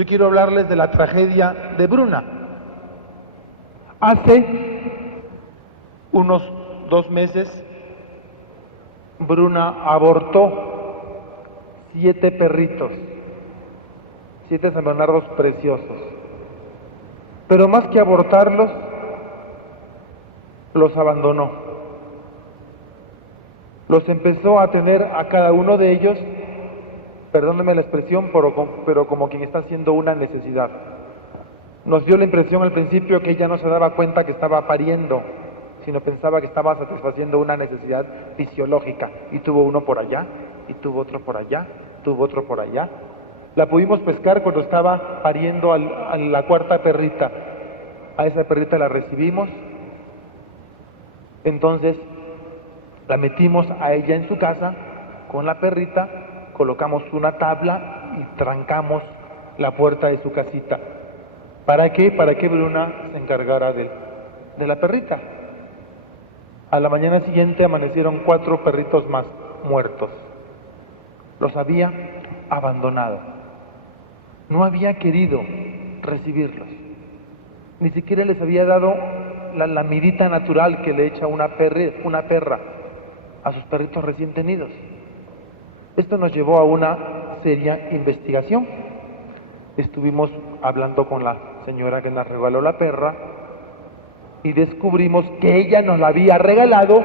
Yo quiero hablarles de la tragedia de Bruna. Hace unos 2 meses, Bruna abortó 7 perritos, 7 San Bernardos preciosos. Pero más que abortarlos, los abandonó. Los empezó a tener a cada uno de ellos, perdónenme la expresión, pero como quien está haciendo una necesidad. Nos dio la impresión al principio que ella no se daba cuenta que estaba pariendo, sino pensaba que estaba satisfaciendo una necesidad fisiológica. Y tuvo uno por allá, y tuvo otro por allá, tuvo otro por allá. La pudimos pescar cuando estaba pariendo a la 4ª perrita. A esa perrita la recibimos. Entonces la metimos a ella en su casa con la perrita, colocamos una tabla y trancamos la puerta de su casita. ¿Para qué? Para que Bruna se encargara de la perrita. A la mañana siguiente amanecieron 4 perritos más muertos. Los había abandonado. No había querido recibirlos. Ni siquiera les había dado la lamidita natural que le echa una perra a sus perritos recién tenidos. Esto nos llevó a una seria investigación. Estuvimos hablando con la señora que nos regaló la perra y descubrimos que ella nos la había regalado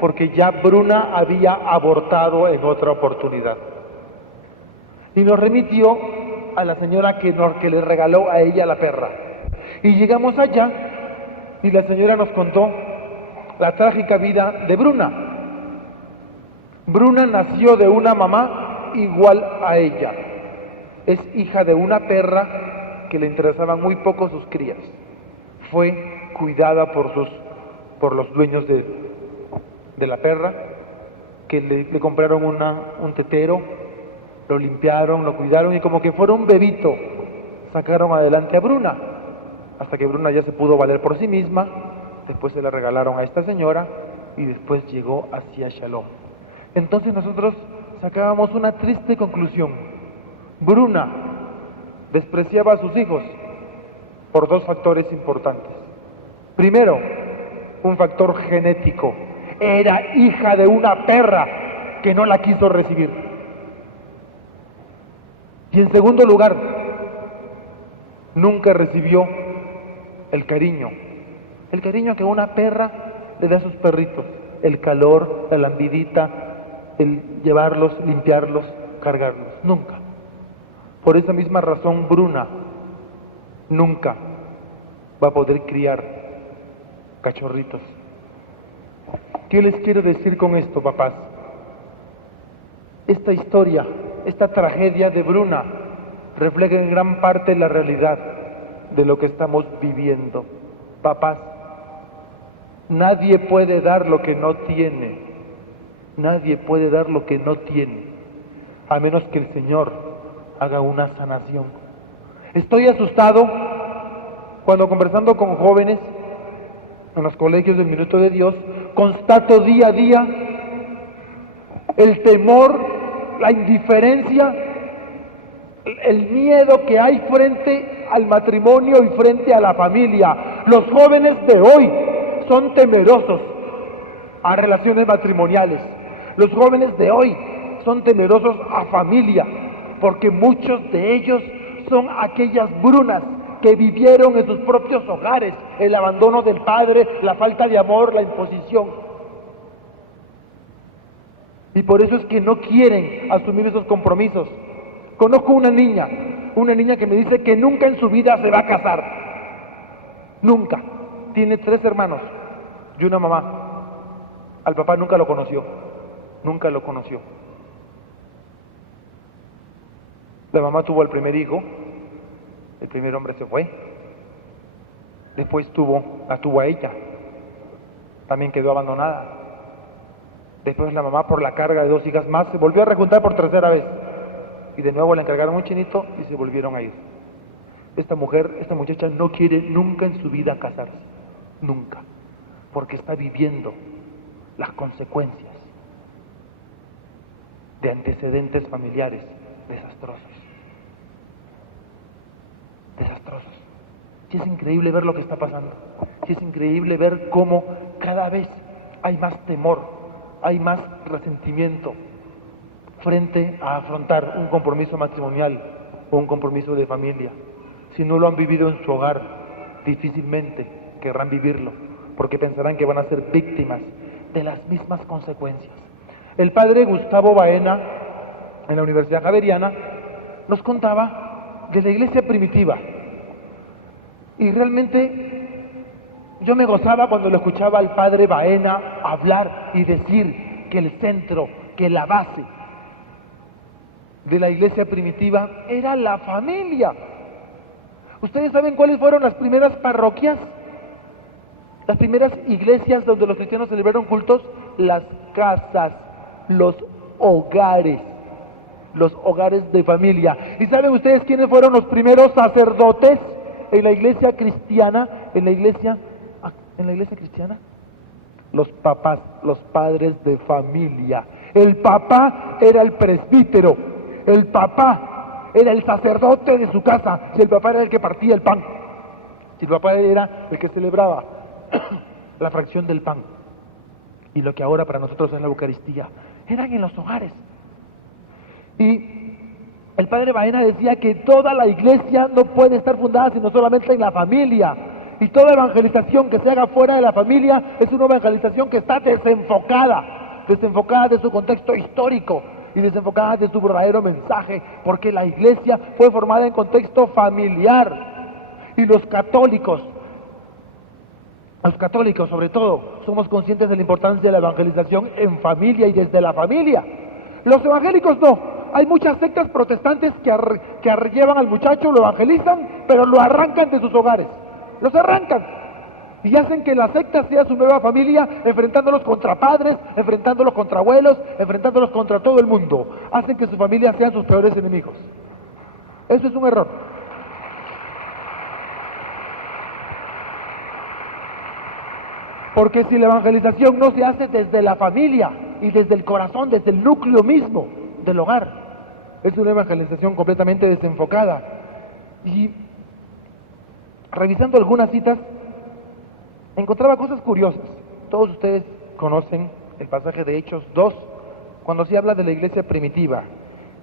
porque ya Bruna había abortado en otra oportunidad. Y nos remitió a la señora que le regaló a ella la perra. Y llegamos allá y la señora nos contó la trágica vida de Bruna. Bruna nació de una mamá igual a ella. Es hija de una perra que le interesaban muy poco sus crías. Fue cuidada por los dueños de la perra, que le compraron un tetero, lo limpiaron, lo cuidaron y como que fuera un bebito, sacaron adelante a Bruna, hasta que Bruna ya se pudo valer por sí misma. Después se la regalaron a esta señora y después llegó hacia Shalom. Entonces nosotros sacábamos una triste conclusión. Bruna despreciaba a sus hijos por 2 factores importantes. Primero, un factor genético. Era hija de una perra que no la quiso recibir. Y en segundo lugar, nunca recibió el cariño que una perra le da a sus perritos, el calor, la lambidita, el llevarlos, limpiarlos, cargarlos, nunca. Por esa misma razón, Bruna nunca va a poder criar cachorritos. ¿Qué les quiero decir con esto, papás? Esta historia, esta tragedia de Bruna, refleja en gran parte la realidad de lo que estamos viviendo. Papás, nadie puede dar lo que no tiene. Nadie puede dar lo que no tiene, a menos que el Señor haga una sanación. Estoy asustado cuando conversando con jóvenes en los colegios del Minuto de Dios, constato día a día el temor, la indiferencia, el miedo que hay frente al matrimonio y frente a la familia. Los jóvenes de hoy son temerosos a relaciones matrimoniales. Los jóvenes de hoy son temerosos a familia, porque muchos de ellos son aquellas Brunas que vivieron en sus propios hogares el abandono del padre, la falta de amor, la imposición. Y por eso es que no quieren asumir esos compromisos. Conozco una niña que me dice que nunca en su vida se va a casar. Nunca. Tiene 3 hermanos y una mamá. Al papá nunca lo conoció. Nunca lo conoció. La mamá tuvo al primer hijo. El primer hombre se fue. Después la tuvo a ella. También quedó abandonada. Después la mamá, por la carga de 2 hijas más, se volvió a rejuntar por 3.ª vez. Y de nuevo le encargaron un chinito y se volvieron a ir. Esta muchacha no quiere nunca en su vida casarse. Nunca. Porque está viviendo las consecuencias de antecedentes familiares desastrosos. Sí es increíble ver lo que está pasando. Sí es increíble ver cómo cada vez hay más temor, hay más resentimiento frente a afrontar un compromiso matrimonial o un compromiso de familia. Si no lo han vivido en su hogar, difícilmente querrán vivirlo, porque pensarán que van a ser víctimas de las mismas consecuencias. El padre Gustavo Baena, en la Universidad Javeriana, nos contaba de la iglesia primitiva. Y realmente yo me gozaba cuando lo escuchaba al padre Baena hablar y decir que el centro, que la base de la iglesia primitiva era la familia. ¿Ustedes saben cuáles fueron las primeras parroquias? Las primeras iglesias donde los cristianos celebraron cultos, las casas, los hogares de familia. ¿Y saben ustedes quiénes fueron los primeros sacerdotes en la iglesia cristiana? En la iglesia cristiana, los papás, los padres de familia. El papá era el presbítero, el papá era el sacerdote de su casa, si el papá era el que partía el pan, si el papá era el que celebraba la fracción del pan. Y lo que ahora para nosotros es la Eucaristía, eran en los hogares. Y el padre Baena decía que toda la iglesia no puede estar fundada sino solamente en la familia. Y toda evangelización que se haga fuera de la familia es una evangelización que está desenfocada de su contexto histórico y desenfocada de su verdadero mensaje, porque la iglesia fue formada en contexto familiar. Y los católicos sobre todo, somos conscientes de la importancia de la evangelización en familia y desde la familia. Los evangélicos no. Hay muchas sectas protestantes que llevan al muchacho, lo evangelizan, pero lo arrancan de sus hogares. Los arrancan y hacen que la secta sea su nueva familia, enfrentándolos contra padres, enfrentándolos contra abuelos, enfrentándolos contra todo el mundo. Hacen que su familia sean sus peores enemigos. Eso es un error. Porque si la evangelización no se hace desde la familia y desde el corazón, desde el núcleo mismo del hogar, es una evangelización completamente desenfocada. Y revisando algunas citas, encontraba cosas curiosas. Todos ustedes conocen el pasaje de Hechos 2, cuando se habla de la iglesia primitiva.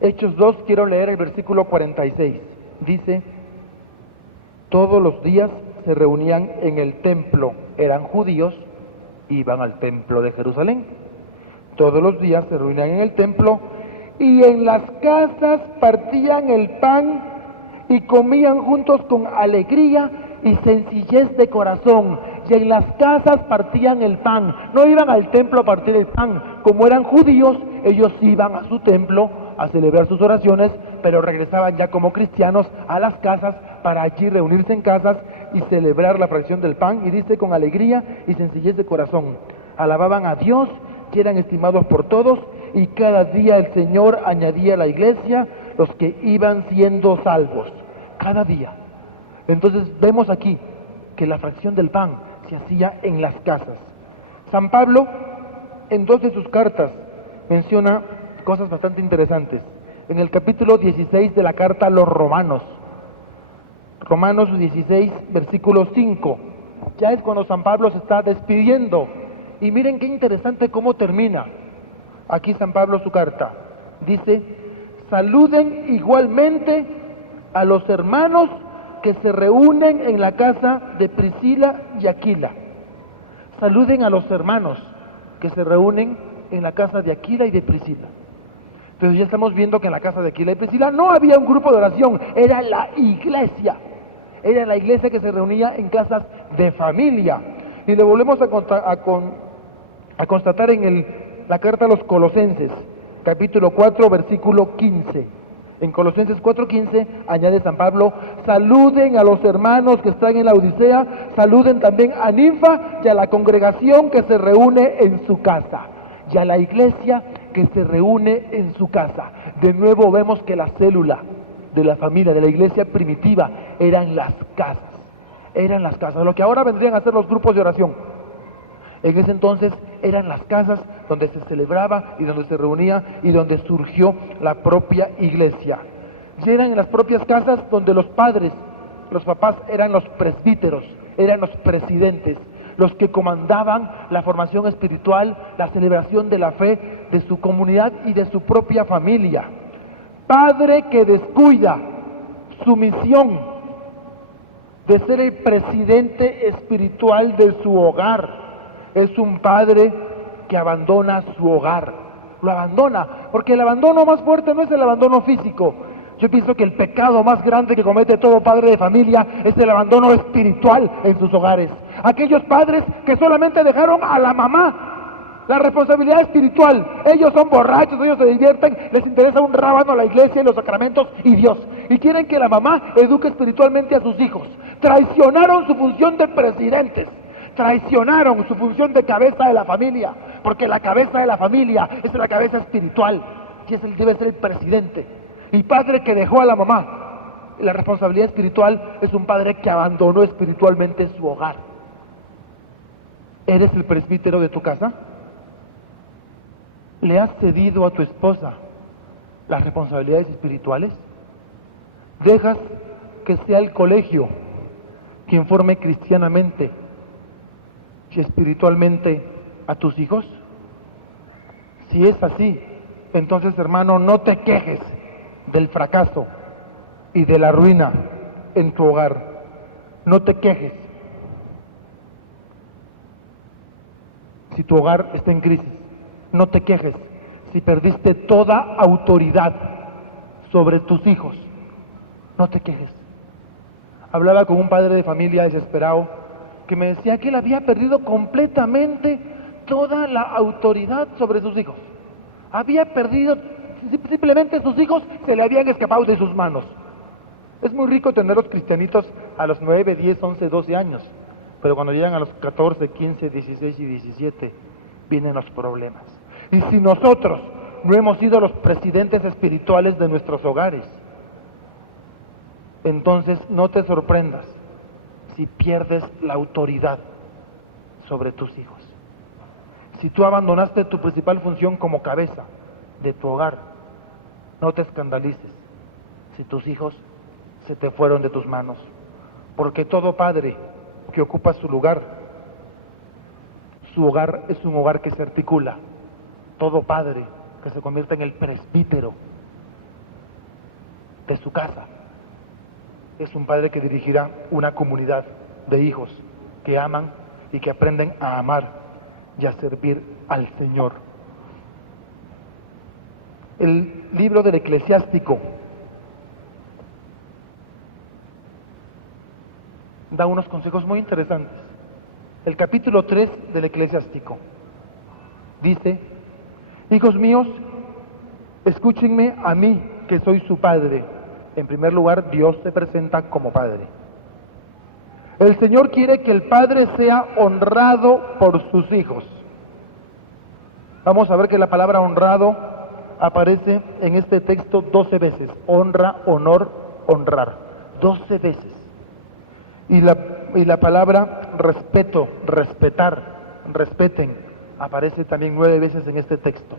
Hechos 2, quiero leer el versículo 46. Dice: todos los días se reunían en el templo, eran judíos, iban al templo de Jerusalén. Todos los días se reunían en el templo y en las casas partían el pan y comían juntos con alegría y sencillez de corazón. Y en las casas partían el pan. No iban al templo a partir el pan. Como eran judíos, ellos iban a su templo a celebrar sus oraciones, pero regresaban ya como cristianos a las casas para allí reunirse en casas y celebrar la fracción del pan. Y dice: con alegría y sencillez de corazón alababan a Dios, que eran estimados por todos, y cada día el Señor añadía a la iglesia los que iban siendo salvos. Cada día. Entonces vemos aquí que la fracción del pan se hacía en las casas. San Pablo, en dos de sus cartas, menciona cosas bastante interesantes. En el capítulo 16 de la carta a los Romanos, Romanos 16, versículo 5, ya es cuando San Pablo se está despidiendo. Y miren qué interesante cómo termina aquí San Pablo su carta. Dice: saluden igualmente a los hermanos que se reúnen en la casa de Priscila y Aquila. Saluden a los hermanos que se reúnen en la casa de Aquila y de Priscila. Pero ya estamos viendo que en la casa de Aquila y Priscila no había un grupo de oración, era la iglesia. Era la iglesia que se reunía en casas de familia. Y le volvemos a constatar en la carta a los Colosenses, capítulo 4, versículo 15. En Colosenses 4:15 añade San Pablo: saluden a los hermanos que están en la Odisea, saluden también a Ninfa y a la congregación que se reúne en su casa. Y a la iglesia que se reúne en su casa. De nuevo vemos que la célula de la familia, de la iglesia primitiva, eran las casas. Eran las casas, lo que ahora vendrían a ser los grupos de oración. En ese entonces eran las casas donde se celebraba y donde se reunía y donde surgió la propia iglesia. Y eran en las propias casas donde los padres los papás eran los presbíteros, eran los presidentes, los que comandaban la formación espiritual, la celebración de la fe de su comunidad y de su propia familia. Padre que descuida su misión de ser el presidente espiritual de su hogar, es un padre que abandona su hogar, lo abandona, porque el abandono más fuerte no es el abandono físico. Yo pienso que el pecado más grande que comete todo padre de familia es el abandono espiritual en sus hogares. Aquellos padres que solamente dejaron a la mamá la responsabilidad espiritual. Ellos son borrachos, ellos se divierten, les interesa un rábano la iglesia y los sacramentos y Dios. Y quieren que la mamá eduque espiritualmente a sus hijos. Traicionaron su función de presidentes. Traicionaron su función de cabeza de la familia. Porque la cabeza de la familia es la cabeza espiritual. Y debe ser el presidente. Y padre que dejó a la mamá la responsabilidad espiritual es un padre que abandonó espiritualmente su hogar. ¿Eres el presbítero de tu casa? ¿Le has cedido a tu esposa las responsabilidades espirituales? ¿Dejas que sea el colegio quien forme cristianamente y espiritualmente a tus hijos? Si es así, entonces, hermano, no te quejes del fracaso y de la ruina en tu hogar. No te quejes. Si tu hogar está en crisis, no te quejes. Si perdiste toda autoridad sobre tus hijos, no te quejes. Hablaba con un padre de familia desesperado que me decía que él había perdido completamente toda la autoridad sobre sus hijos. Había perdido, simplemente sus hijos se le habían escapado de sus manos. Es muy rico tener los cristianitos a los 9, 10, 11, 12 años, pero cuando llegan a los 14, 15, 16 y 17 vienen los problemas. Y si nosotros no hemos sido los presidentes espirituales de nuestros hogares, entonces no te sorprendas si pierdes la autoridad sobre tus hijos. Si tú abandonaste tu principal función como cabeza de tu hogar, no te escandalices si tus hijos se te fueron de tus manos, porque todo padre que ocupa su hogar es un hogar que se articula. Todo padre que se convierte en el presbítero de su casa es un padre que dirigirá una comunidad de hijos que aman y que aprenden a amar y a servir al Señor. El libro del Eclesiástico da unos consejos muy interesantes. El capítulo 3 del Eclesiástico dice: hijos míos, escúchenme a mí, que soy su padre. En primer lugar, Dios se presenta como padre. El Señor quiere que el padre sea honrado por sus hijos. Vamos a ver que la palabra honrado aparece en este texto 12 veces. Honra, honor, honrar. 12 veces. Y la palabra respeto, respetar, respeten, aparece también 9 veces en este texto.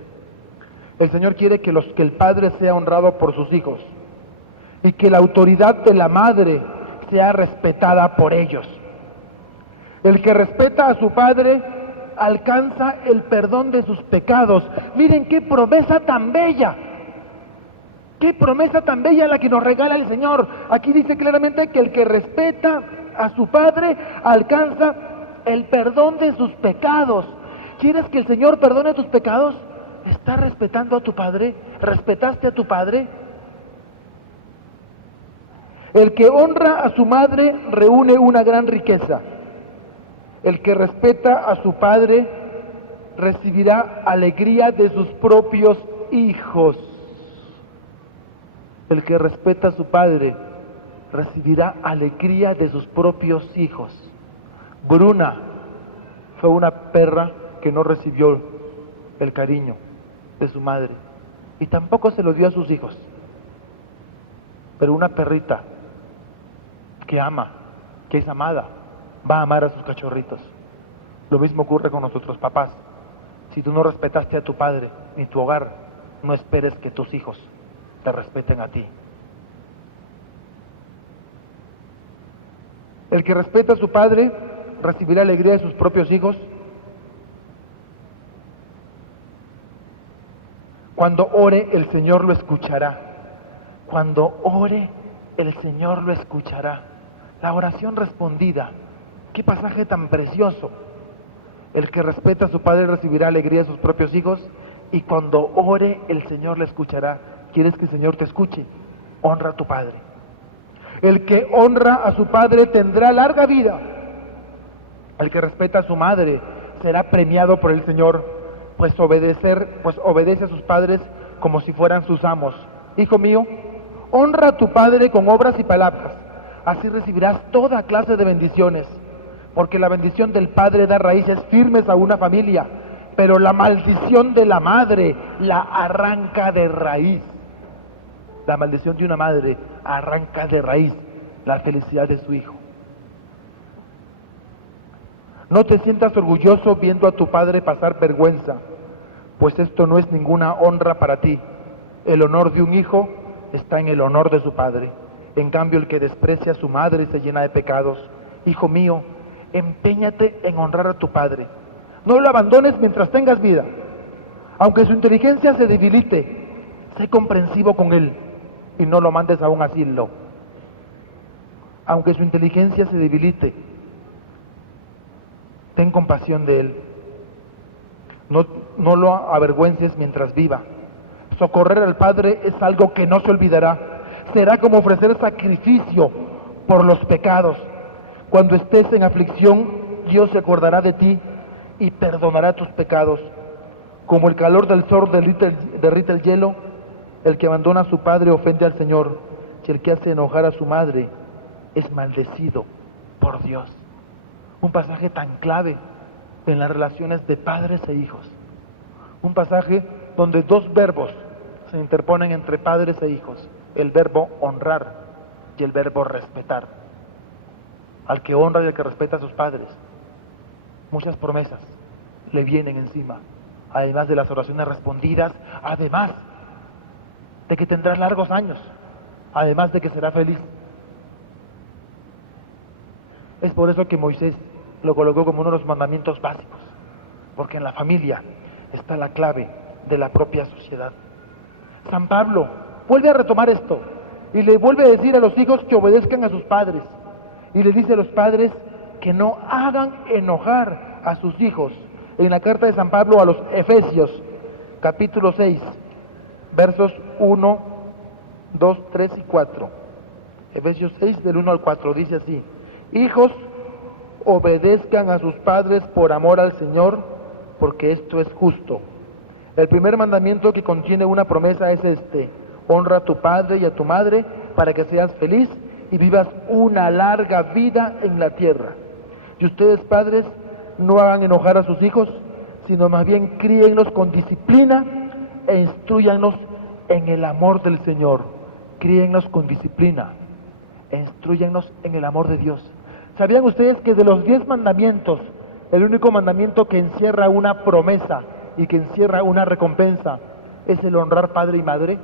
El Señor quiere que el padre sea honrado por sus hijos y que la autoridad de la madre sea respetada por ellos. El que respeta a su padre alcanza el perdón de sus pecados. Miren qué promesa tan bella. Qué promesa tan bella la que nos regala el Señor. Aquí dice claramente que el que respeta a su padre alcanza el perdón de sus pecados. ¿Quieres que el Señor perdone tus pecados? ¿Estás respetando a tu padre? ¿Respetaste a tu padre? El que honra a su madre reúne una gran riqueza. El que respeta a su padre recibirá alegría de sus propios hijos. El que respeta a su padre recibirá alegría de sus propios hijos. Bruna fue una perra que no recibió el cariño de su madre y tampoco se lo dio a sus hijos. Pero una perrita que ama, que es amada, va a amar a sus cachorritos. Lo mismo ocurre con nosotros papás. Si tú no respetaste a tu padre ni tu hogar, no esperes que tus hijos te respeten a ti. El que respeta a su padre recibirá alegría de sus propios hijos. Cuando ore, el Señor lo escuchará. Cuando ore, el Señor lo escuchará. La oración respondida. ¡Qué pasaje tan precioso! El que respeta a su padre recibirá alegría de sus propios hijos, y cuando ore, el Señor le escuchará. ¿Quieres que el Señor te escuche? Honra a tu padre. El que honra a su padre tendrá larga vida. El que respeta a su madre será premiado por el Señor, pues obedece a sus padres como si fueran sus amos. Hijo mío, honra a tu padre con obras y palabras, así recibirás toda clase de bendiciones, porque la bendición del padre da raíces firmes a una familia, pero la maldición de la madre la arranca de raíz. La maldición de una madre arranca de raíz la felicidad de su hijo. No te sientas orgulloso viendo a tu padre pasar vergüenza, pues esto no es ninguna honra para ti. El honor de un hijo está en el honor de su padre. En cambio, el que desprecia a su madre se llena de pecados. Hijo mío, empeñate en honrar a tu padre. No lo abandones mientras tengas vida. Aunque su inteligencia se debilite, sé comprensivo con él y no lo mandes a un asilo. Aunque su inteligencia se debilite, ten compasión de él. No lo avergüences mientras viva. Socorrer al Padre es algo que no se olvidará. Será como ofrecer sacrificio por los pecados. Cuando estés en aflicción, Dios se acordará de ti y perdonará tus pecados. Como el calor del sol derrite el hielo, el que abandona a su padre ofende al Señor, y el que hace enojar a su madre es maldecido por Dios. Un pasaje tan clave en las relaciones de padres e hijos. Un pasaje donde dos verbos se interponen entre padres e hijos: el verbo honrar y el verbo respetar. Al que honra y al que respeta a sus padres, muchas promesas le vienen encima, además de las oraciones respondidas, además de que tendrás largos años, además de que será feliz. Es por eso que Moisés lo colocó como uno de los mandamientos básicos, porque en la familia está la clave de la propia sociedad. San Pablo vuelve a retomar esto y le vuelve a decir a los hijos que obedezcan a sus padres, y le dice a los padres que no hagan enojar a sus hijos. En la carta de San Pablo a los Efesios, capítulo 6, versos 1, 2, 3 y 4. Efesios 6, del 1 al 4, dice así: hijos, obedezcan a sus padres por amor al Señor, porque esto es justo. El primer mandamiento, que contiene una promesa, es este: honra a tu padre y a tu madre para que seas feliz y vivas una larga vida en la tierra. Y ustedes, padres, no hagan enojar a sus hijos, sino más bien críenlos con disciplina e instrúyanlos en el amor del Señor. Críenlos con disciplina e instrúyanlos en el amor de Dios. ¿Sabían ustedes que de los 10 mandamientos, el único mandamiento que encierra una promesa y que encierra una recompensa es el honrar padre y madre?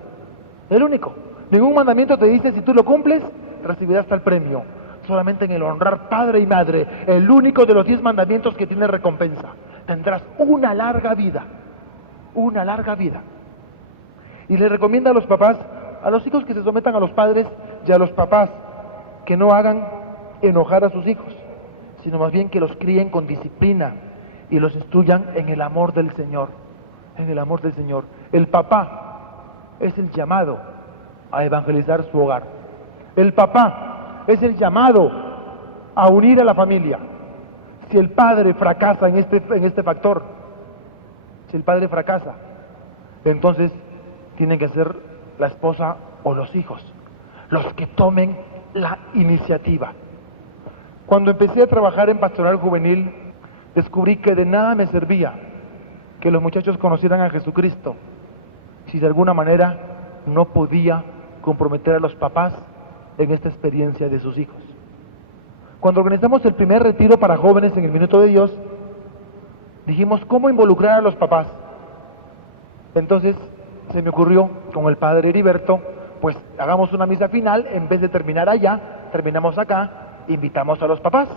El único. Ningún mandamiento te dice: si tú lo cumples, recibirás tal premio. Solamente en el honrar padre y madre, el único de los 10 mandamientos que tiene recompensa. Tendrás una larga vida. Una larga vida. Y le recomienda a los papás, a los hijos, que se sometan a los padres, y a los papás que no hagan enojar a sus hijos, sino más bien que los críen con disciplina y los instruyan en el amor del Señor. En el amor del Señor. El papá es el llamado a evangelizar su hogar. El papá es el llamado a unir a la familia. Si el padre fracasa en este factor, si el padre fracasa, entonces tienen que ser la esposa o los hijos los que tomen la iniciativa. Cuando empecé a trabajar en pastoral juvenil, descubrí que de nada me servía que los muchachos conocieran a Jesucristo si de alguna manera no podía comprometer a los papás en esta experiencia de sus hijos. Cuando organizamos el primer retiro para jóvenes en el Minuto de Dios, dijimos: ¿cómo involucrar a los papás? Entonces se me ocurrió con el padre Heriberto: pues hagamos una misa final, en vez de terminar allá, terminamos acá, invitamos a los papás.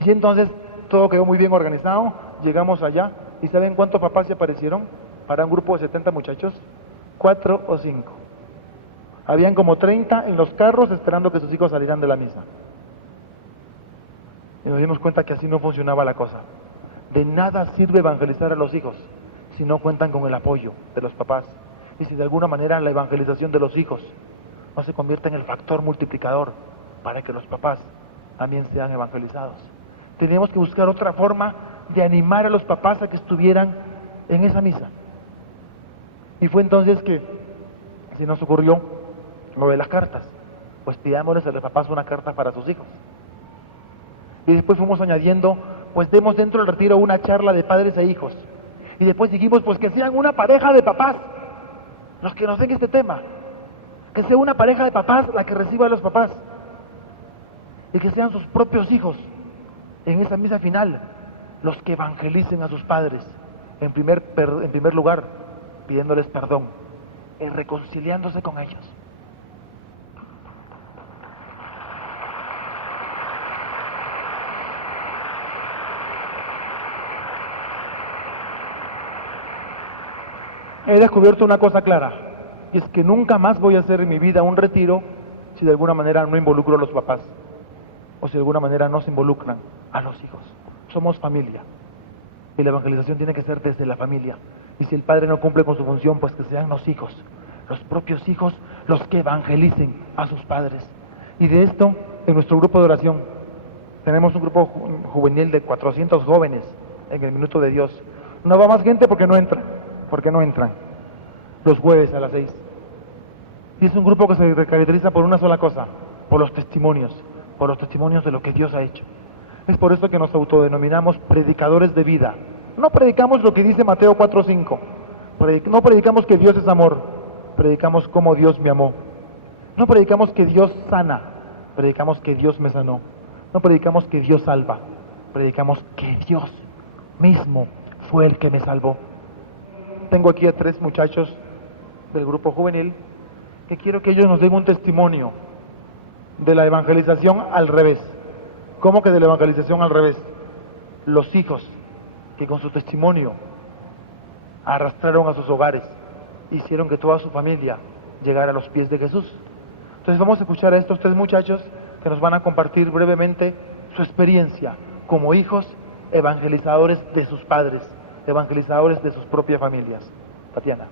Y entonces todo quedó muy bien organizado, llegamos allá, ¿y saben cuántos papás se aparecieron para un grupo de 70 muchachos? 4 o 5. Habían como 30 en los carros esperando que sus hijos salieran de la misa. Y nos dimos cuenta que así no funcionaba la cosa. De nada sirve evangelizar a los hijos si no cuentan con el apoyo de los papás. Y si de alguna manera la evangelización de los hijos no se convierte en el factor multiplicador para que los papás también sean evangelizados. Tenemos que buscar otra forma de animar a los papás a que estuvieran en esa misa. Y fue entonces que se nos ocurrió lo de las cartas. Pues pidámosles a los papás una carta para sus hijos. Y después fuimos añadiendo, pues demos dentro del retiro una charla de padres e hijos. Y después dijimos, pues que sean una pareja de papás los que nos den este tema. Que sea una pareja de papás la que reciba a los papás. Y que sean sus propios hijos en esa misa final los que evangelicen a sus padres. En primer lugar, pidiéndoles perdón y reconciliándose con ellos. He descubierto una cosa clara, y es que nunca más voy a hacer en mi vida un retiro si de alguna manera no involucro a los papás, o si de alguna manera no se involucran a los hijos. Somos familia, y la evangelización tiene que ser desde la familia, y si el padre no cumple con su función, pues que sean los hijos, los propios hijos, los que evangelicen a sus padres. Y de esto, en nuestro grupo de oración, tenemos un grupo juvenil de 400 jóvenes en el Minuto de Dios. No va más gente porque no entran los jueves a las 6. Y es un grupo que se caracteriza por una sola cosa, por los testimonios de lo que Dios ha hecho. Es por eso que nos autodenominamos predicadores de vida. No predicamos lo que dice Mateo 4:5, no predicamos que Dios es amor, predicamos cómo Dios me amó. No predicamos que Dios sana, predicamos que Dios me sanó. No predicamos que Dios salva, predicamos que Dios mismo fue el que me salvó. Tengo aquí a 3 muchachos del grupo juvenil que quiero que ellos nos den un testimonio de la evangelización al revés. ¿Cómo que de la evangelización al revés? Los hijos que con su testimonio arrastraron a sus hogares, hicieron que toda su familia llegara a los pies de Jesús. Entonces vamos a escuchar a estos 3 muchachos que nos van a compartir brevemente su experiencia como hijos evangelizadores de sus padres, evangelizadores de sus propias familias. Tatiana.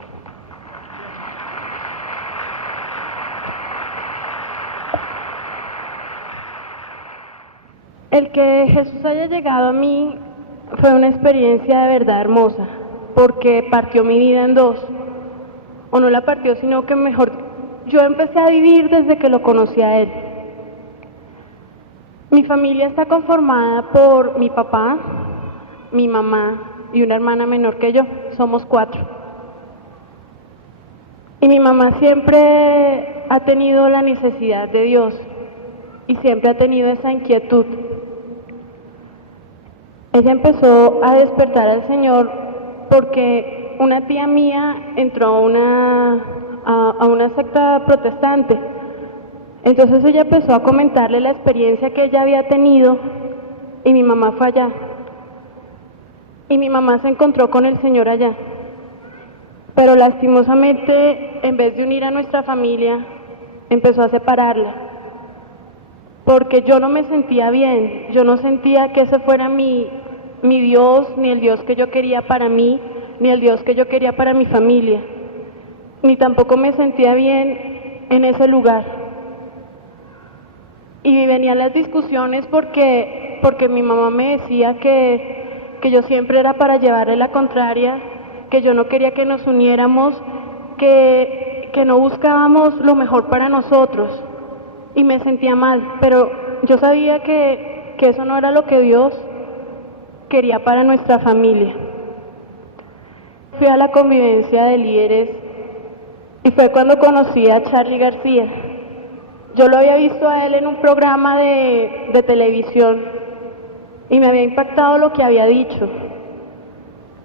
El que Jesús haya llegado a mí fue una experiencia de verdad hermosa, porque partió mi vida en 2, o no la partió, sino que mejor, yo empecé a vivir desde que lo conocí a Él. Mi familia está conformada por mi papá, mi mamá y una hermana menor que yo, somos 4. Y mi mamá siempre ha tenido la necesidad de Dios y siempre ha tenido esa inquietud. Ella empezó a despertar al Señor porque una tía mía entró a una secta protestante. Entonces ella empezó a comentarle la experiencia que ella había tenido y mi mamá fue allá. Y mi mamá se encontró con el Señor allá. Pero lastimosamente, en vez de unir a nuestra familia, empezó a separarla. Porque yo no me sentía bien, yo no sentía que ese fuera mi Dios, ni el Dios que yo quería para mí, ni el Dios que yo quería para mi familia. Ni tampoco me sentía bien en ese lugar. Y venían las discusiones porque mi mamá me decía que yo siempre era para llevarle la contraria, que yo no quería que nos uniéramos, que no buscábamos lo mejor para nosotros. Y me sentía mal, pero yo sabía que eso no era lo que Dios quería para nuestra familia. Fui a la convivencia de líderes y fue cuando conocí a Charly García. Yo lo había visto a él en un programa de televisión y me había impactado lo que había dicho,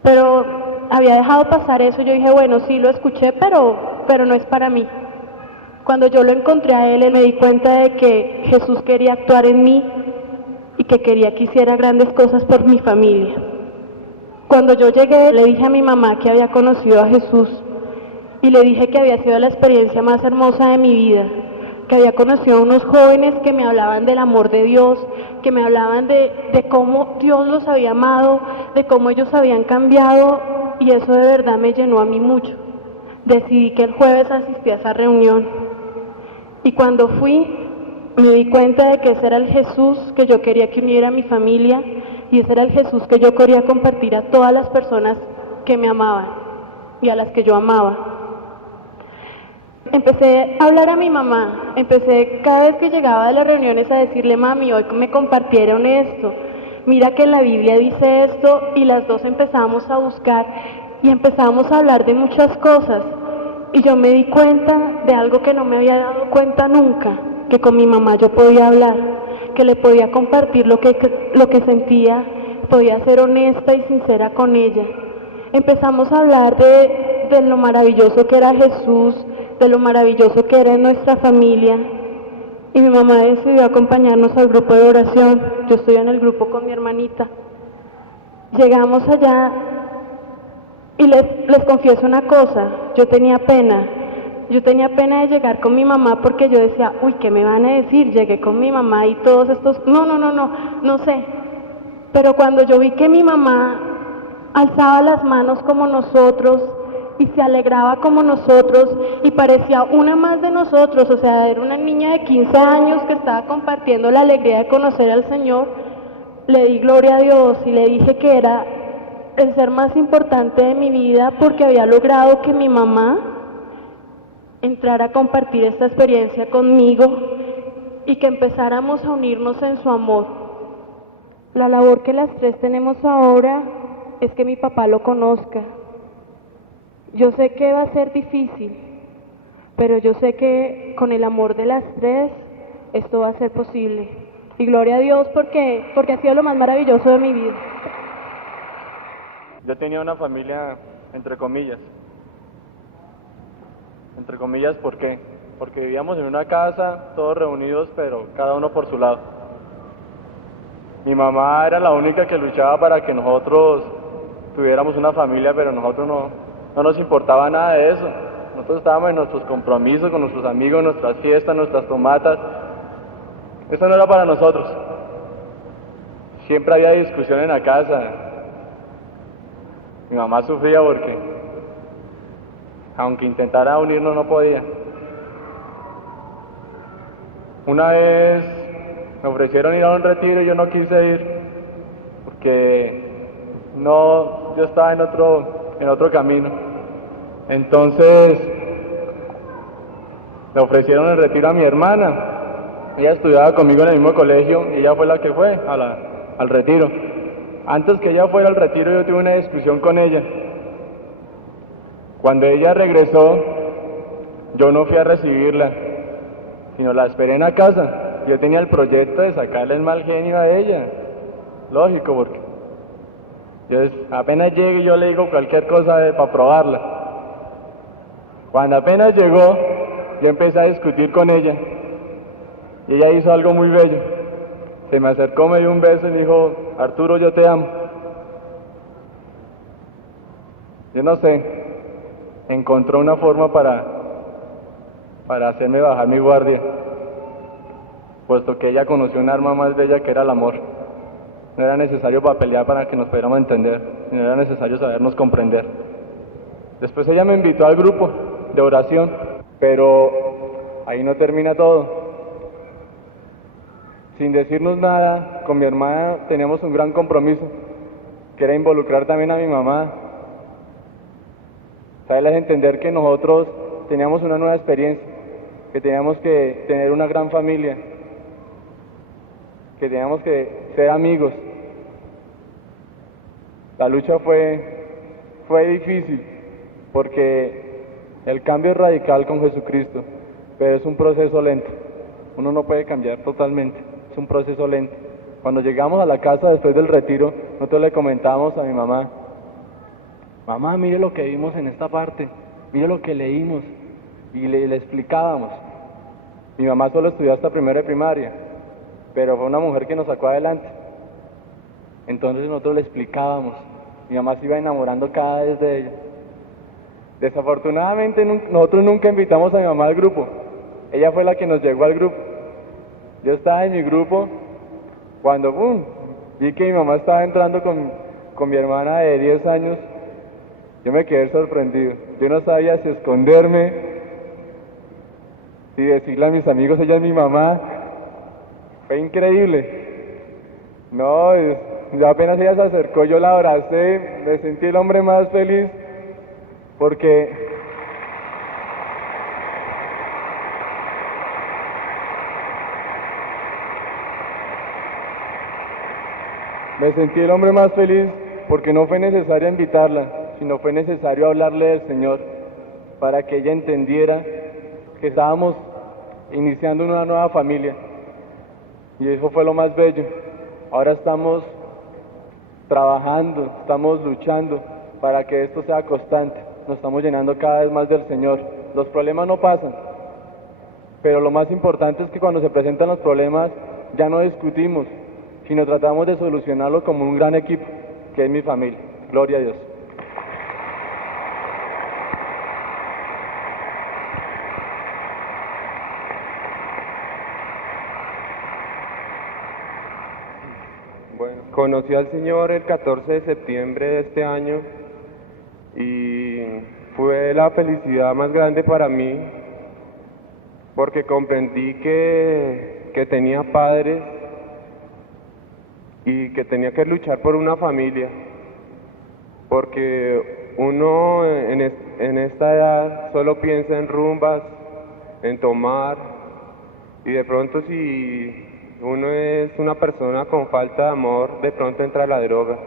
pero había dejado pasar eso. Yo dije, bueno, sí lo escuché, pero no es para mí. Cuando yo lo encontré a él, me di cuenta de que Jesús quería actuar en mí y que quería que hiciera grandes cosas por mi familia. Cuando yo llegué, le dije a mi mamá que había conocido a Jesús y le dije que había sido la experiencia más hermosa de mi vida, que había conocido a unos jóvenes que me hablaban del amor de Dios, que me hablaban de cómo Dios los había amado, de cómo ellos habían cambiado, y eso de verdad me llenó a mí mucho. Decidí que el jueves asistí a esa reunión y cuando fui me di cuenta de que ese era el Jesús que yo quería que uniera a mi familia y ese era el Jesús que yo quería compartir a todas las personas que me amaban y a las que yo amaba. Empecé a hablar a mi mamá, empecé cada vez que llegaba de las reuniones a decirle: mami, hoy me compartieron esto, mira que en la Biblia dice esto, y las dos empezamos a buscar y empezamos a hablar de muchas cosas, y yo me di cuenta de algo que no me había dado cuenta nunca, que con mi mamá yo podía hablar, que le podía compartir lo que sentía, podía ser honesta y sincera con ella. Empezamos a hablar de lo maravilloso que era Jesús, de lo maravilloso que era en nuestra familia, y mi mamá decidió acompañarnos al grupo de oración. Yo estoy en el grupo con mi hermanita. Llegamos allá y les confieso una cosa, yo tenía pena de llegar con mi mamá porque yo decía: uy, ¿qué me van a decir? Llegué con mi mamá y todos estos, no sé. Pero cuando yo vi que mi mamá alzaba las manos como nosotros y se alegraba como nosotros y parecía una más de nosotros, o sea, era una niña de 15 años que estaba compartiendo la alegría de conocer al Señor, le di gloria a Dios y le dije que era el ser más importante de mi vida porque había logrado que mi mamá entrara a compartir esta experiencia conmigo y que empezáramos a unirnos en su amor. La labor que las tres tenemos ahora es que mi papá lo conozca. Yo sé que va a ser difícil, pero yo sé que con el amor de las tres esto va a ser posible. Y gloria a Dios porque ha sido lo más maravilloso de mi vida. Yo tenía una familia entre comillas. Entre comillas, ¿por qué? Porque vivíamos en una casa, todos reunidos, pero cada uno por su lado. Mi mamá era la única que luchaba para que nosotros tuviéramos una familia, pero nosotros no nos importaba nada de eso. Nosotros estábamos en nuestros compromisos con nuestros amigos, nuestras fiestas, nuestras tomatas. Eso no era para nosotros. Siempre había discusión en la casa. Mi mamá sufría porque, aunque intentara unirnos, no podía. Una vez me ofrecieron ir a un retiro y yo no quise ir porque yo estaba en otro camino. Entonces le ofrecieron el retiro a mi hermana. Ella estudiaba conmigo en el mismo colegio y ella fue la que fue al retiro. Antes que ella fuera al retiro yo tuve una discusión con ella. Cuando ella regresó, yo no fui a recibirla, sino la esperé en la casa. Yo tenía el proyecto de sacarle el mal genio a ella. Lógico, porque apenas llegue yo le digo cualquier cosa para probarla. Cuando apenas llegó, yo empecé a discutir con ella. Y ella hizo algo muy bello. Se me acercó, me dio un beso y me dijo: Arturo, yo te amo. Yo no sé, encontró una forma para hacerme bajar mi guardia, puesto que ella conoció un arma más bella que era el amor. No era necesario para pelear para que nos pudiéramos entender, no era necesario sabernos comprender. Después ella me invitó al grupo de oración, pero ahí no termina todo. Sin decirnos nada, con mi hermana teníamos un gran compromiso, que era involucrar también a mi mamá. Saberles entender que nosotros teníamos una nueva experiencia, que teníamos que tener una gran familia, que teníamos que ser amigos. La lucha fue difícil, porque el cambio es radical con Jesucristo, pero es un proceso lento. Uno no puede cambiar totalmente, es un proceso lento. Cuando llegamos a la casa después del retiro, nosotros le comentábamos a mi mamá: mamá, mire lo que vimos en esta parte, mire lo que leímos, y le explicábamos. Mi mamá solo estudió hasta primero de primaria, pero fue una mujer que nos sacó adelante. Entonces nosotros le explicábamos, mi mamá se iba enamorando cada vez de ella. Desafortunadamente nosotros nunca invitamos a mi mamá al grupo, ella fue la que nos llegó al grupo. Yo estaba en mi grupo cuando vi que mi mamá estaba entrando con mi hermana de 10 años, yo me quedé sorprendido. Yo no sabía si esconderme, si decirle a mis amigos, ella es mi mamá. Fue increíble. No, ya apenas ella se acercó, yo la abracé, me sentí el hombre más feliz, porque no fue necesario invitarla, sino fue necesario hablarle del Señor, para que ella entendiera que estábamos iniciando una nueva familia. Y eso fue lo más bello. Ahora estamos trabajando, estamos luchando para que esto sea constante. Nos estamos llenando cada vez más del Señor. Los problemas no pasan, pero lo más importante es que cuando se presentan los problemas ya no discutimos, sino tratamos de solucionarlo como un gran equipo, que es mi familia. Gloria a Dios. Bueno, conocí al Señor el 14 de septiembre de este año y fue la felicidad más grande para mí porque comprendí que tenía padres y que tenía que luchar por una familia, porque uno en esta edad solo piensa en rumbas, en tomar, y de pronto si uno es una persona con falta de amor, de pronto entra a la droga.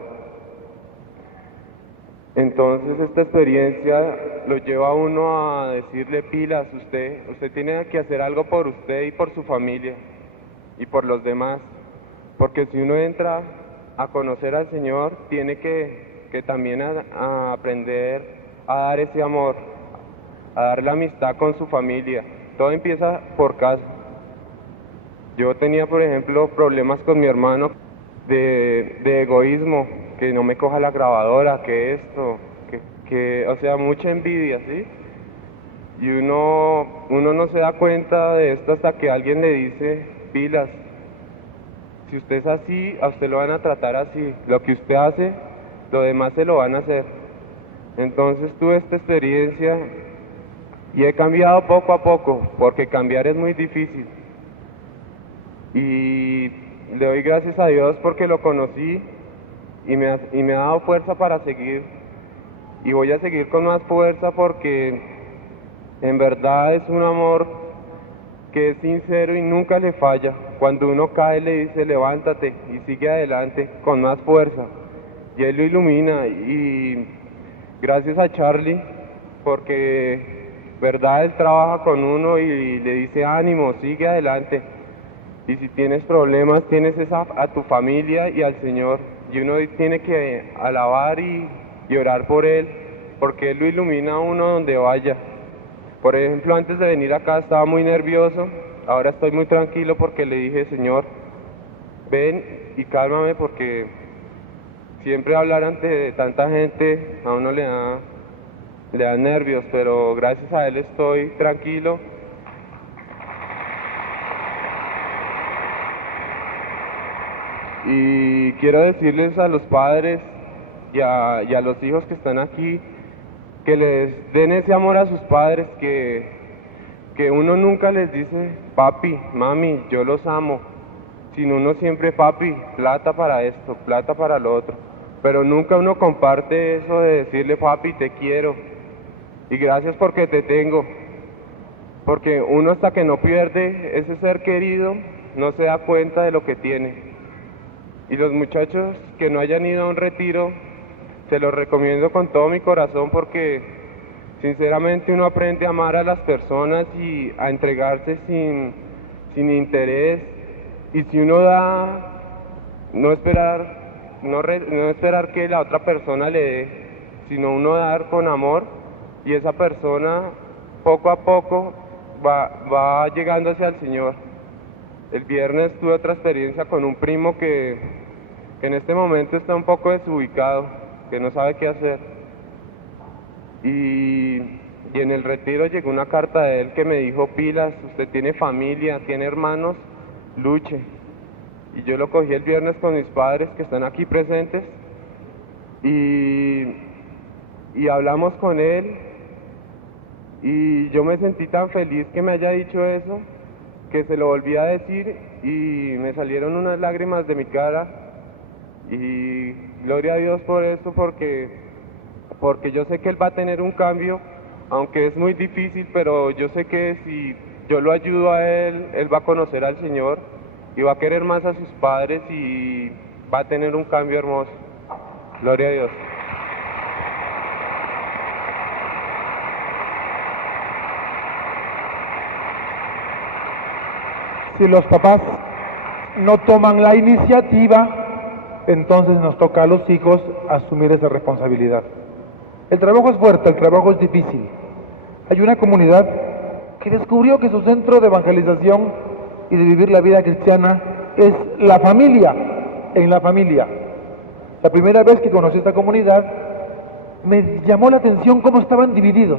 Entonces esta experiencia lo lleva a uno a decirle pilas, usted tiene que hacer algo por usted y por su familia y por los demás, porque si uno entra a conocer al Señor, tiene que también a aprender a dar ese amor, a dar la amistad con su familia. Todo empieza por casa. Yo tenía, por ejemplo, problemas con mi hermano de egoísmo, que no me coja la grabadora, que esto, o sea, mucha envidia, ¿sí? Y uno no se da cuenta de esto hasta que alguien le dice, pilas, si usted es así, a usted lo van a tratar así, lo que usted hace, lo demás se lo van a hacer. Entonces tuve esta experiencia y he cambiado poco a poco, porque cambiar es muy difícil. Y le doy gracias a Dios porque lo conocí y me ha dado fuerza para seguir. Y voy a seguir con más fuerza porque en verdad es un amor que es sincero y nunca le falla. Cuando uno cae le dice levántate y sigue adelante con más fuerza. Y él lo ilumina y gracias a Charlie porque verdad él trabaja con uno y le dice ánimo, sigue adelante. Y si tienes problemas, tienes a tu familia y al Señor. Y uno tiene que alabar y orar por Él, porque Él lo ilumina a uno donde vaya. Por ejemplo, antes de venir acá estaba muy nervioso, ahora estoy muy tranquilo porque le dije, Señor, ven y cálmame porque siempre hablar ante tanta gente a uno le da nervios, pero gracias a Él estoy tranquilo. Y quiero decirles a los padres y a los hijos que están aquí, que les den ese amor a sus padres, que uno nunca les dice, papi, mami, yo los amo, sino uno siempre, papi, plata para esto, plata para lo otro, pero nunca uno comparte eso de decirle, papi, te quiero, y gracias porque te tengo, porque uno hasta que no pierde ese ser querido, no se da cuenta de lo que tiene. Y los muchachos que no hayan ido a un retiro, se los recomiendo con todo mi corazón porque sinceramente uno aprende a amar a las personas y a entregarse sin interés. Y si uno da, no esperar que la otra persona le dé, sino uno dar con amor y esa persona poco a poco va llegando hacia el Señor. El viernes tuve otra experiencia con un primo que en este momento está un poco desubicado, que no sabe qué hacer. Y en el retiro llegó una carta de él que me dijo: pilas, usted tiene familia, tiene hermanos, luche. Y yo lo cogí el viernes con mis padres que están aquí presentes y hablamos con él, y yo me sentí tan feliz que me haya dicho eso, que se lo volví a decir y me salieron unas lágrimas de mi cara, y gloria a Dios por eso, porque yo sé que él va a tener un cambio, aunque es muy difícil, pero yo sé que si yo lo ayudo a él, él va a conocer al Señor y va a querer más a sus padres y va a tener un cambio hermoso. Gloria a Dios. Si los papás no toman la iniciativa, entonces nos toca a los hijos asumir esa responsabilidad. El trabajo es fuerte, el trabajo es difícil. Hay una comunidad que descubrió que su centro de evangelización y de vivir la vida cristiana es la familia, en la familia. La primera vez que conocí esta comunidad, me llamó la atención cómo estaban divididos.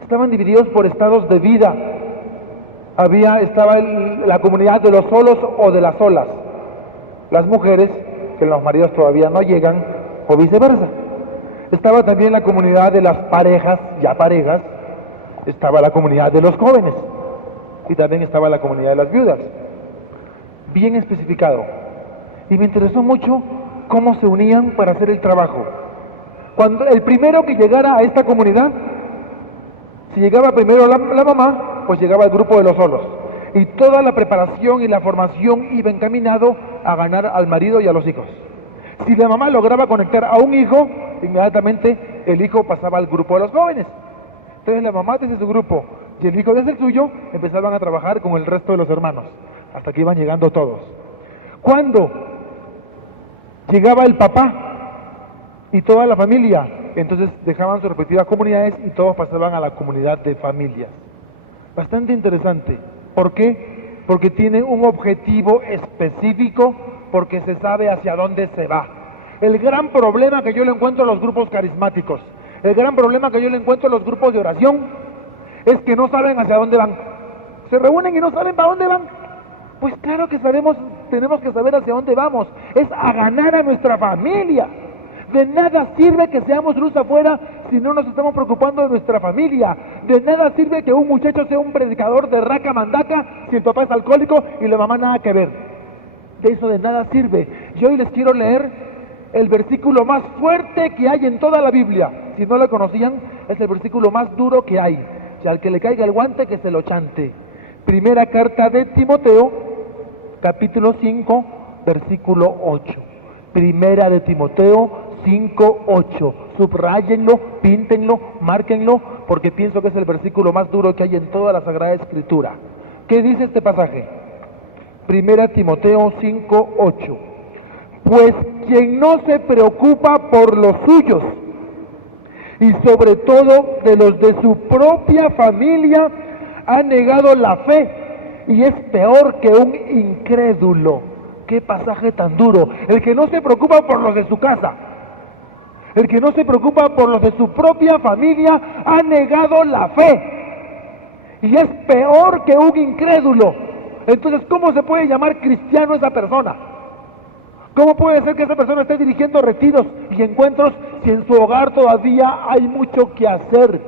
Estaban divididos por estados de vida. Estaba la comunidad de los solos o de las solas. Las mujeres, que los maridos todavía no llegan, o viceversa. Estaba también la comunidad de las parejas, ya parejas. Estaba la comunidad de los jóvenes. Y también estaba la comunidad de las viudas. Bien especificado. Y me interesó mucho cómo se unían para hacer el trabajo. Cuando el primero que llegara a esta comunidad, si llegaba primero la mamá, pues llegaba el grupo de los solos. Y toda la preparación y la formación iba encaminado a ganar al marido y a los hijos. Si la mamá lograba conectar a un hijo, inmediatamente el hijo pasaba al grupo de los jóvenes. Entonces la mamá desde su grupo y el hijo desde el suyo empezaban a trabajar con el resto de los hermanos, hasta que iban llegando todos. Cuando llegaba el papá y toda la familia, entonces dejaban sus respectivas comunidades y todos pasaban a la comunidad de familias. Bastante interesante. ¿Por qué? Porque tiene un objetivo específico, porque se sabe hacia dónde se va. El gran problema que yo le encuentro a los grupos carismáticos, el gran problema que yo le encuentro a los grupos de oración, es que no saben hacia dónde van. Se reúnen y no saben para dónde van. Pues claro que sabemos, tenemos que saber hacia dónde vamos. Es a ganar a nuestra familia. De nada sirve que seamos luz afuera si no nos estamos preocupando de nuestra familia. De nada sirve que un muchacho sea un predicador de raca mandaca si el papá es alcohólico y la mamá nada que ver. De eso de nada sirve. Y hoy les quiero leer el versículo más fuerte que hay en toda la Biblia. Si no lo conocían, es el versículo más duro que hay. Y al que le caiga el guante, que se lo chante. Primera carta de Timoteo, capítulo 5, versículo 8. Primera de Timoteo 5:8. Subrayenlo, píntenlo, márquenlo, porque pienso que es el versículo más duro que hay en toda la Sagrada Escritura. ¿Qué dice este pasaje? Primera Timoteo 5:8. Pues quien no se preocupa por los suyos, y sobre todo de los de su propia familia, ha negado la fe, y es peor que un incrédulo. ¡Qué pasaje tan duro! El que no se preocupa por los de su casa, el que no se preocupa por los de su propia familia, ha negado la fe, y es peor que un incrédulo. Entonces, ¿cómo se puede llamar cristiano esa persona? ¿Cómo puede ser que esa persona esté dirigiendo retiros y encuentros si en su hogar todavía hay mucho que hacer?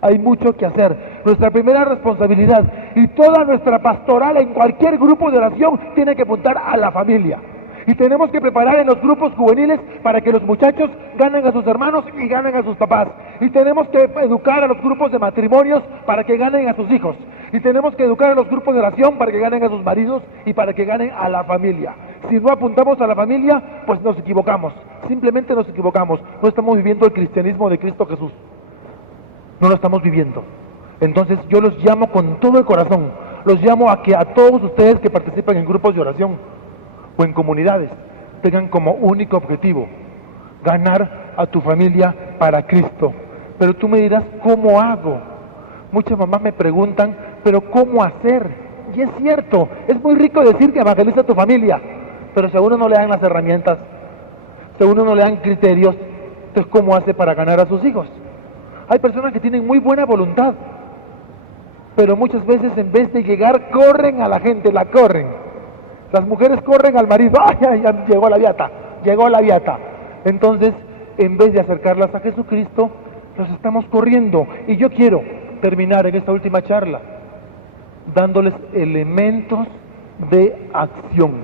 Hay mucho que hacer. Nuestra primera responsabilidad y toda nuestra pastoral en cualquier grupo de oración tiene que apuntar a la familia. Y tenemos que preparar en los grupos juveniles para que los muchachos ganen a sus hermanos y ganen a sus papás. Y tenemos que educar a los grupos de matrimonios para que ganen a sus hijos. Y tenemos que educar a los grupos de oración para que ganen a sus maridos y para que ganen a la familia. Si no apuntamos a la familia, pues nos equivocamos. Simplemente nos equivocamos. No estamos viviendo el cristianismo de Cristo Jesús. No lo estamos viviendo. Entonces yo los llamo con todo el corazón. Los llamo a que a todos ustedes que participan en grupos de oración o en comunidades tengan como único objetivo ganar a tu familia para Cristo. Pero tú me dirás, ¿cómo hago? Muchas mamás me preguntan, pero ¿cómo hacer? Y es cierto, es muy rico decir que evangeliza a tu familia, pero si a uno no le dan las herramientas, si a uno no le dan criterios, entonces ¿cómo hace para ganar a sus hijos? Hay personas que tienen muy buena voluntad, pero muchas veces en vez de llegar, corren a la gente, la corren. Las mujeres corren al marido, ¡ay, ay, ya llegó la viata! Entonces, en vez de acercarlas a Jesucristo, los estamos corriendo. Y yo quiero terminar en esta última charla dándoles elementos de acción,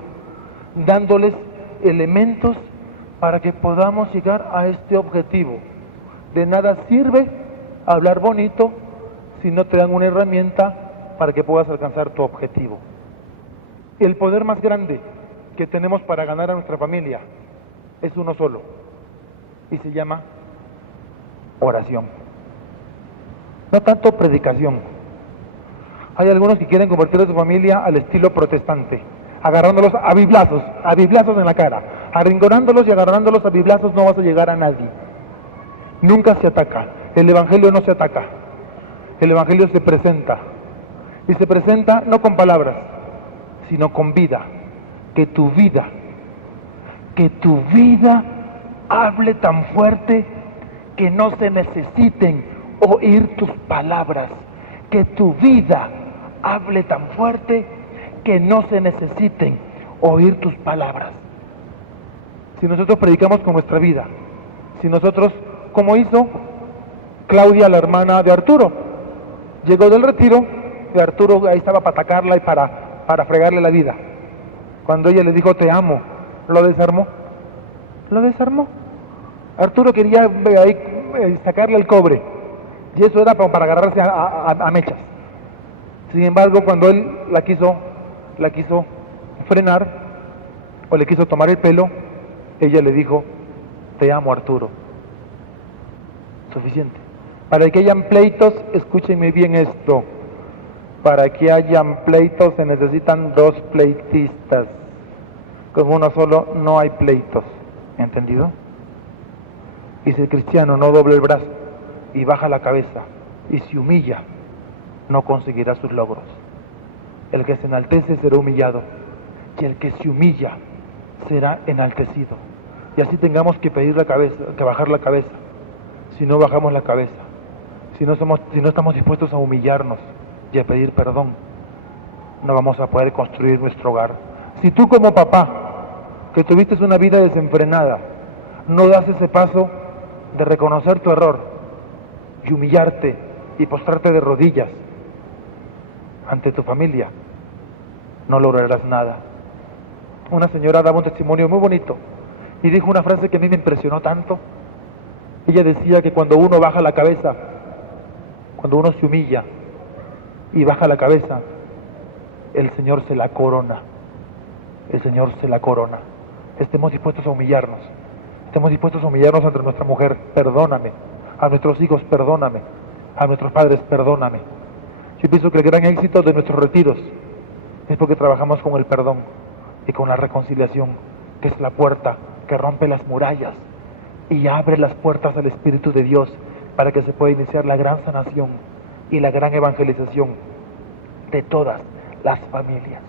dándoles elementos para que podamos llegar a este objetivo. De nada sirve hablar bonito si no te dan una herramienta para que puedas alcanzar tu objetivo. El poder más grande que tenemos para ganar a nuestra familia es uno solo, y se llama oración. No tanto predicación. Hay algunos que quieren convertir a su familia al estilo protestante, agarrándolos a biblazos en la cara, arrinconándolos y agarrándolos a biblazos. No vas a llegar a nadie. Nunca se ataca. El evangelio no se ataca. El evangelio se presenta. Y se presenta no con palabras, sino con vida. Que tu vida hable tan fuerte que no se necesiten oír tus palabras. Que tu vida hable tan fuerte que no se necesiten oír tus palabras. Si nosotros predicamos con nuestra vida, si nosotros, como hizo Claudia, la hermana de Arturo, llegó del retiro y Arturo ahí estaba para atacarla y para fregarle la vida. Cuando ella le dijo te amo, lo desarmó. Arturo quería ahí sacarle el cobre, y eso era para agarrarse a mechas. Sin embargo, cuando él la quiso frenar, o le quiso tomar el pelo, ella le dijo, te amo, Arturo. Suficiente. Para que hayan pleitos, escúchenme bien esto, para que hayan pleitos se necesitan dos pleitistas. Con uno solo no hay pleitos. ¿Entendido? Y si el cristiano no dobla el brazo y baja la cabeza y se humilla, no conseguirá sus logros. El que se enaltece será humillado, y el que se humilla será enaltecido. Y así tengamos que bajar la cabeza. Si no bajamos la cabeza, si no estamos dispuestos a humillarnos y a pedir perdón, no vamos a poder construir nuestro hogar. Si tú como papá, que tuviste una vida desenfrenada, no das ese paso de reconocer tu error y humillarte y postrarte de rodillas ante tu familia, no lograrás nada. Una señora daba un testimonio muy bonito y dijo una frase que a mí me impresionó tanto. Ella decía que cuando uno baja la cabeza, cuando uno se humilla y baja la cabeza, el Señor se la corona. El Señor se la corona. Estemos dispuestos a humillarnos. Estemos dispuestos a humillarnos ante nuestra mujer, perdóname. A nuestros hijos, perdóname. A nuestros padres, perdóname. Yo pienso que el gran éxito de nuestros retiros es porque trabajamos con el perdón y con la reconciliación, que es la puerta que rompe las murallas y abre las puertas al Espíritu de Dios para que se pueda iniciar la gran sanación y la gran evangelización de todas las familias.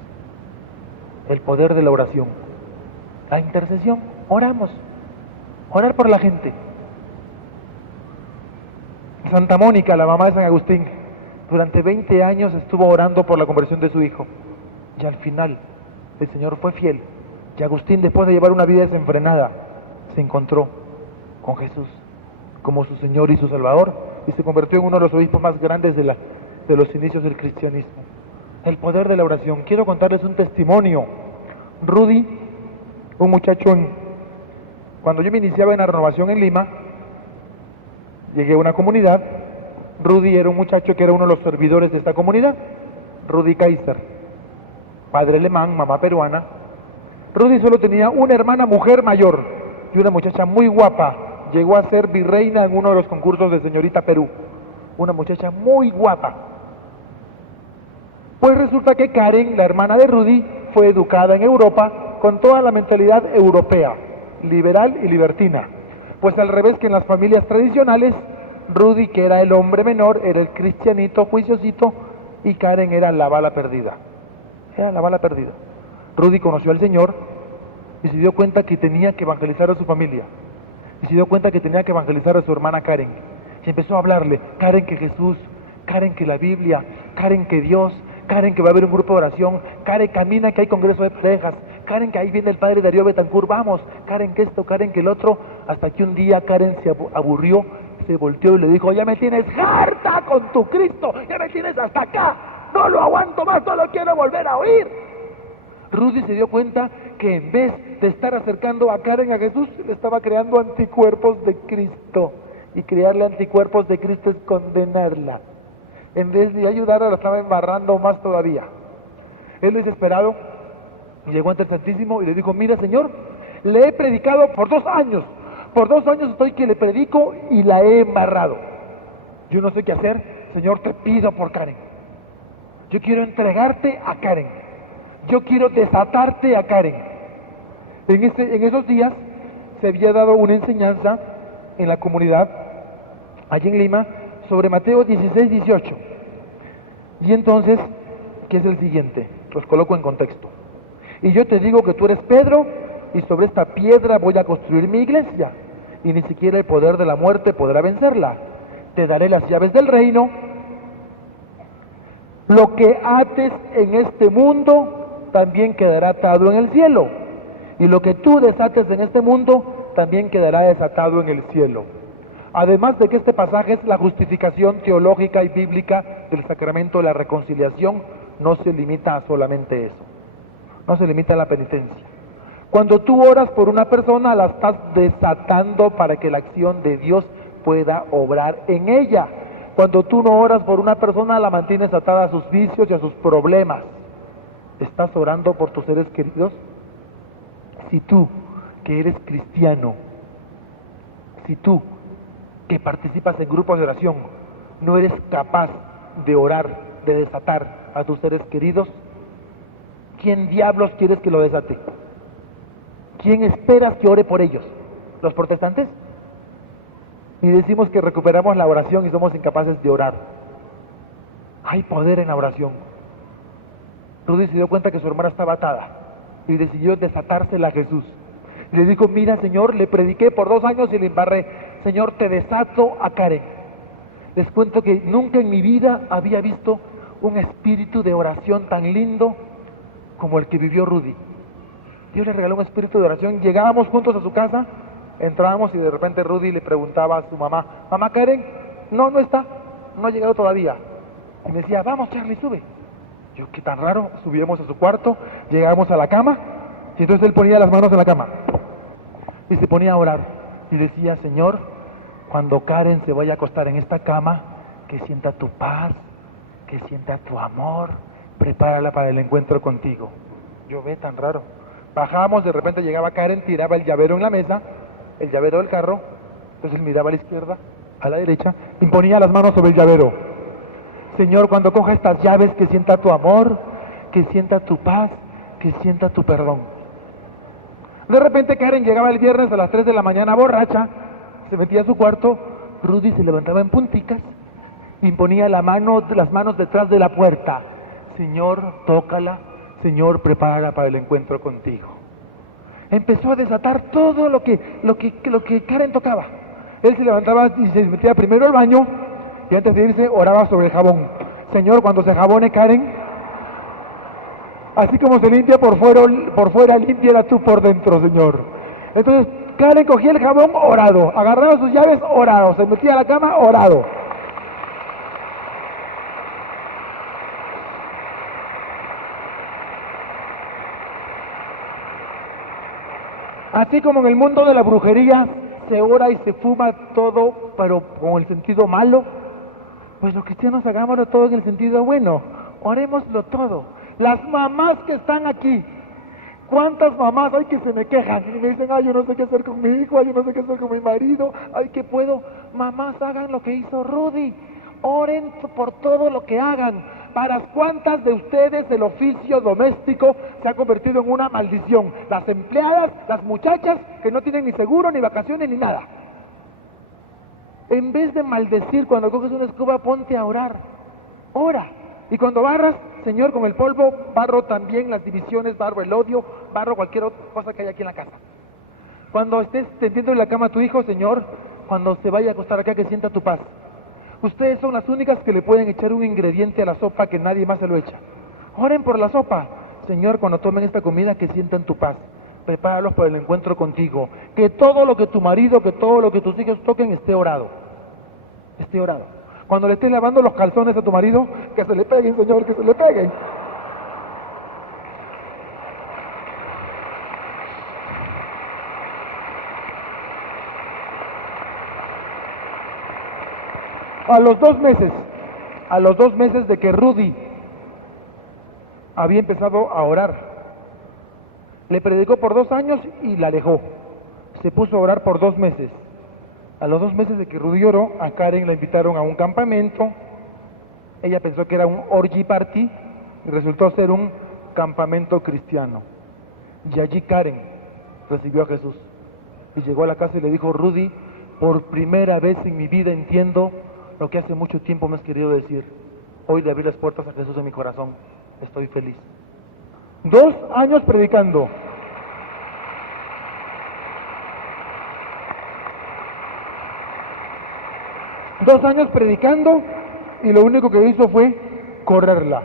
El poder de la oración, la intercesión, oramos, orar por la gente. Santa Mónica, la mamá de San Agustín, durante 20 años estuvo orando por la conversión de su hijo, y al final el Señor fue fiel, y Agustín, después de llevar una vida desenfrenada, se encontró con Jesús como su Señor y su Salvador, y se convirtió en uno de los obispos más grandes de los inicios del cristianismo. El poder de la oración. Quiero contarles un testimonio. Rudy, un muchacho cuando yo me iniciaba en la renovación en Lima, llegué a una comunidad. Rudy era un muchacho que era uno de los servidores de esta comunidad. Rudy Kaiser, padre alemán, mamá peruana. Rudy solo tenía una hermana mujer mayor y una muchacha muy guapa. Llegó a ser virreina en uno de los concursos de Señorita Perú. Una muchacha muy guapa. Pues resulta que Karen, la hermana de Rudy, fue educada en Europa con toda la mentalidad europea, liberal y libertina. Pues al revés que en las familias tradicionales, Rudy, que era el hombre menor, era el cristianito juiciosito, y Karen era la bala perdida. Era la bala perdida. Rudy conoció al Señor y se dio cuenta que tenía que evangelizar a su familia. Y se dio cuenta que tenía que evangelizar a su hermana Karen. Y empezó a hablarle: Karen, que Jesús, Karen, que la Biblia, Karen, que Dios, Karen, que va a haber un grupo de oración, Karen, camina, que hay congreso de parejas, Karen, que ahí viene el padre Darío Betancourt, vamos, Karen, que esto, Karen, que el otro, hasta que un día Karen se aburrió, se volteó y le dijo: ya me tienes harta con tu Cristo, ya me tienes hasta acá, no lo aguanto más, no lo quiero volver a oír. Rudy se dio cuenta que en vez de estar acercando a Karen a Jesús, le estaba creando anticuerpos de Cristo, y crearle anticuerpos de Cristo es condenarla. En vez de ayudarla, la estaba embarrando más todavía. Él, desesperado, llegó ante el Santísimo y le dijo: mira, Señor, le he predicado por 2 años. Por 2 años estoy que le predico y la he embarrado. Yo no sé qué hacer. Señor, te pido por Karen. Yo quiero entregarte a Karen. Yo quiero desatarte a Karen. En esos días se había dado una enseñanza en la comunidad, allí en Lima, sobre Mateo 16, 18. Y entonces, ¿qué es el siguiente? Los coloco en contexto. Y yo te digo que tú eres Pedro, y sobre esta piedra voy a construir mi iglesia, y ni siquiera el poder de la muerte podrá vencerla. Te daré las llaves del reino. Lo que ates en este mundo también quedará atado en el cielo, y lo que tú desates en este mundo también quedará desatado en el cielo. Además de que este pasaje es la justificación teológica y bíblica del sacramento de la reconciliación, no se limita a solamente eso, no se limita a la penitencia. Cuando tú oras por una persona, la estás desatando para que la acción de Dios pueda obrar en ella. Cuando tú no oras por una persona, la mantienes atada a sus vicios y a sus problemas. ¿Estás orando por tus seres queridos? Si tú, que eres cristiano, si tú, que participas en grupos de oración, no eres capaz de orar, de desatar a tus seres queridos, ¿quién diablos quieres que lo desate? ¿Quién esperas que ore por ellos? ¿Los protestantes? Y decimos que recuperamos la oración y somos incapaces de orar. Hay poder en la oración. Rudy se dio cuenta que su hermana estaba atada y decidió desatársela a Jesús. Y le dijo: mira, Señor, le prediqué por 2 años y le embarré. Señor, te desato a Karen. Les cuento que nunca en mi vida había visto un espíritu de oración tan lindo como el que vivió Rudy. Dios le regaló un espíritu de oración. Llegábamos juntos a su casa, entrábamos y de repente Rudy le preguntaba a su mamá: mamá, Karen, no está, no ha llegado todavía. Y me decía: vamos, Charlie, sube. Yo, qué tan raro. Subíamos a su cuarto, llegábamos a la cama, y entonces él ponía las manos en la cama y se ponía a orar y decía: Señor, cuando Karen se vaya a acostar en esta cama, que sienta tu paz, que sienta tu amor, prepárala para el encuentro contigo. Yo, ve, tan raro. Bajábamos, de repente llegaba Karen, tiraba el llavero en la mesa, el llavero del carro, entonces miraba a la izquierda, a la derecha, y ponía las manos sobre el llavero. Señor, cuando coja estas llaves, que sienta tu amor, que sienta tu paz, que sienta tu perdón. De repente Karen llegaba el viernes a las 3 de la mañana borracha, se metía a su cuarto, Rudy se levantaba en punticas y ponía las manos detrás de la puerta. Señor, tócala, Señor, prepárala para el encuentro contigo. Empezó a desatar todo lo que Karen tocaba. Él se levantaba y se metía primero al baño, y antes de irse oraba sobre el jabón. Señor, cuando se jabone Karen, así como se limpia por fuera, límpiala tú por dentro, Señor. Entonces Karen cogía el jabón, orado, agarraba sus llaves, orado, se metía a la cama, orado. Así como en el mundo de la brujería se ora y se fuma todo, pero con el sentido malo, pues los cristianos hagámoslo todo en el sentido bueno, orémoslo todo. Las mamás que están aquí, ¿cuántas mamás hay que se me quejan? Y me dicen: ay, yo no sé qué hacer con mi hijo, ay, yo no sé qué hacer con mi marido, ay, ¿qué puedo? Mamás, hagan lo que hizo Rudy, oren por todo lo que hagan. ¿Para cuántas de ustedes el oficio doméstico se ha convertido en una maldición? Las empleadas, las muchachas que no tienen ni seguro, ni vacaciones, ni nada. En vez de maldecir cuando coges una escoba, ponte a orar. Ora. Y cuando barras, Señor, con el polvo, barro también las divisiones, barro el odio, barro cualquier otra cosa que haya aquí en la casa. Cuando estés tendiendo en la cama a tu hijo, Señor, cuando se vaya a acostar acá, que sienta tu paz. Ustedes son las únicas que le pueden echar un ingrediente a la sopa que nadie más se lo echa. Oren por la sopa. Señor, cuando tomen esta comida, que sientan tu paz. Prepáralos para el encuentro contigo. Que todo lo que tu marido, que todo lo que tus hijos toquen esté orado. Esté orado. Cuando le estés lavando los calzones a tu marido, que se le peguen, Señor, que se le peguen. A los 2 meses de que Rudy había empezado a orar, le predicó por 2 años y la alejó. Se puso a orar por 2 meses. A los 2 meses de que Rudy oró, a Karen la invitaron a un campamento. Ella pensó que era un orgy party y resultó ser un campamento cristiano. Y allí Karen recibió a Jesús. Y llegó a la casa y le dijo: Rudy, por primera vez en mi vida entiendo lo que hace mucho tiempo me has querido decir. Hoy le abrí las puertas a Jesús en mi corazón. Estoy feliz. 2 años predicando. Dos años predicando y lo único que hizo fue correrla.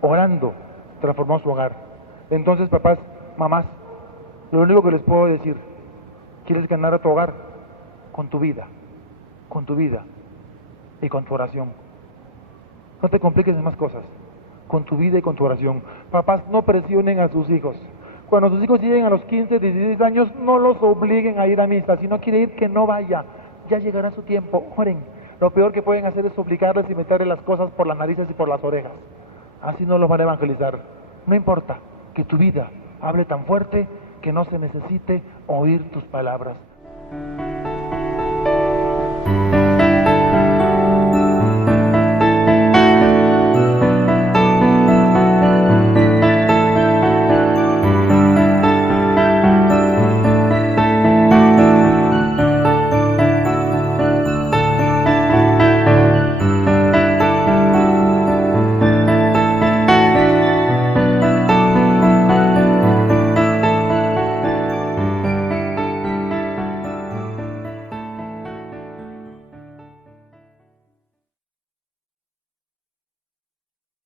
Orando, transformó su hogar. Entonces, papás, mamás, lo único que les puedo decir: ¿quieres ganar a tu hogar? Con tu vida y con tu oración. No te compliques en más cosas, con tu vida y con tu oración. Papás, no presionen a sus hijos. Cuando sus hijos lleguen a los 15, 16 años, no los obliguen a ir a misa. Si no quiere ir, que no vaya. Ya llegará su tiempo. Oren. Lo peor que pueden hacer es obligarles y meterles las cosas por las narices y por las orejas. Así no los van a evangelizar. No importa que tu vida hable tan fuerte que no se necesite oír tus palabras.